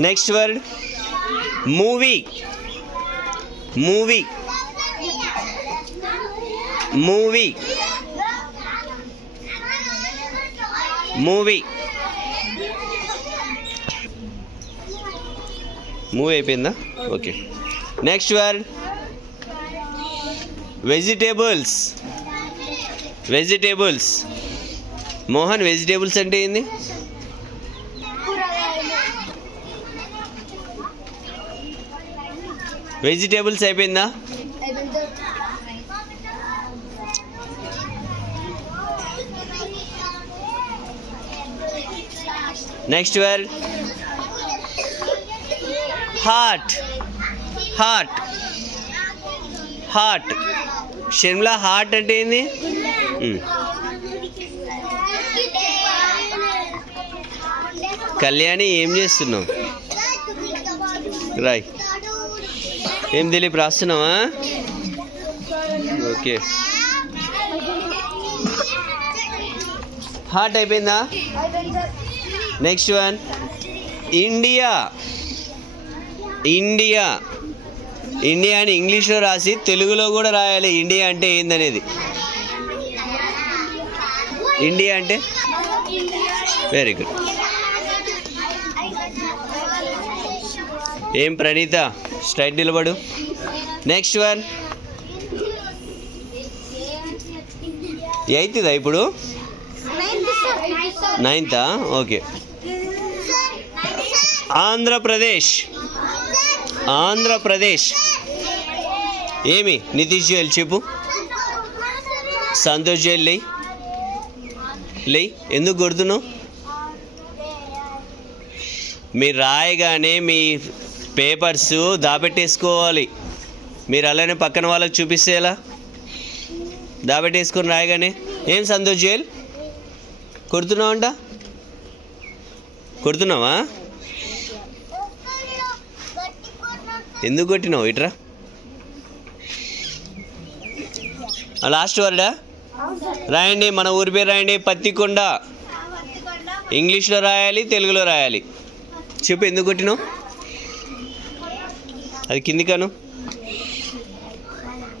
Next word movie. Movie. Movie. Movie. Movie అయిపోయిందా? Okay. Next word vegetables. Vegetables. Mohan vegetables అంటే ఏంది? Vegetables అయిపోయిందా? Next word heart. Heart. Heart. Sharmila heart అంటే ఏంది? కళ్యాణి ఏం చేస్తున్నావు? రాయ్. ఏం తెలియపు రాస్తున్నావా? ఓకే. హార్ట్ అయిపోయిందా? Next one India India India అని ఇంగ్లీష్లో రాసి తెలుగులో కూడా రాయాలి. ఇండియా అంటే ఏందనేది? ఇండియా అంటే? వెరీ గుడ్ ఏం ప్రణీత? స్ట్రైట్ నిలబడు. నెక్స్ట్ వన్ ఎయిత్దా ఇప్పుడు? నైన్తా ఓకే ఆంధ్రప్రదేశ్. ఆంధ్రప్రదేశ్. ఏమి? నితీష్ జోయల్ చెప్పు. సంతోష్ జోయల్ లే లే ఎందుకు కొడుతున్నావు? మీరు రాయగానే మీ పేపర్స్ దాపెట్టేసుకోవాలి మీరు అలానే పక్కన వాళ్ళకి చూపిస్తే ఎలా? దాపెట్టేసుకొని రాయగానే ఏం సంతోష్ జైల్? కొడుతున్నావంట కొడుతున్నావా? ఎందుకు కొట్టినావు? ఇట్రా. లాస్ట్ వర్డా? రాయండి మన ఊరి పేరు రాయండి పత్తికొండ. ఇంగ్లీష్లో రాయాలి తెలుగులో రాయాలి. చెప్పు ఎందుకు కొట్టినావు? అది కింది కాను.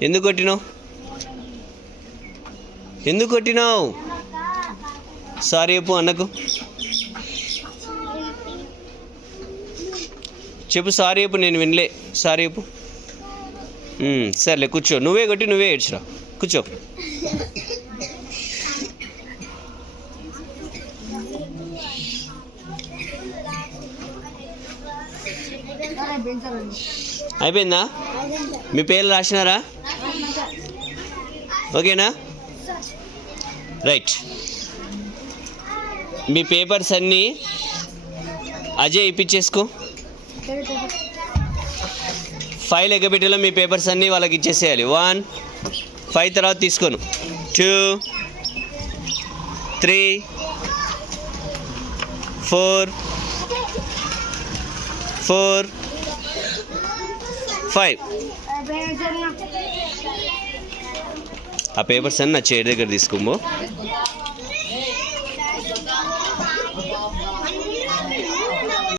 ఎందుకు కొట్టినావు? ఎందుకు కొట్టినావు? సారీ చెప్పు అన్నకు. చెప్పు సారీ చెప్పు నేను వినలే. సారీ చెప్పు. సర్లే కూర్చో. నువ్వే కొట్టి నువ్వే ఏడ్చురా. కూర్చో. అయిపోయిందా? మీ పేర్లు రాసినారా? ఓకేనా? రైట్. మీ పేపర్స్ అన్నీ అజయ్ ఇప్పించేసుకో. ఫైవ్ ఎగ్గబెట్టేలో మీ పేపర్స్ అన్నీ వాళ్ళకి ఇచ్చేసేయాలి. వన్ ఫైవ్ తర్వాత తీసుకోను. Two three four four five ఆ పేపర్స్ అన్నీ నా చైర్ దగ్గర తీసుకోమో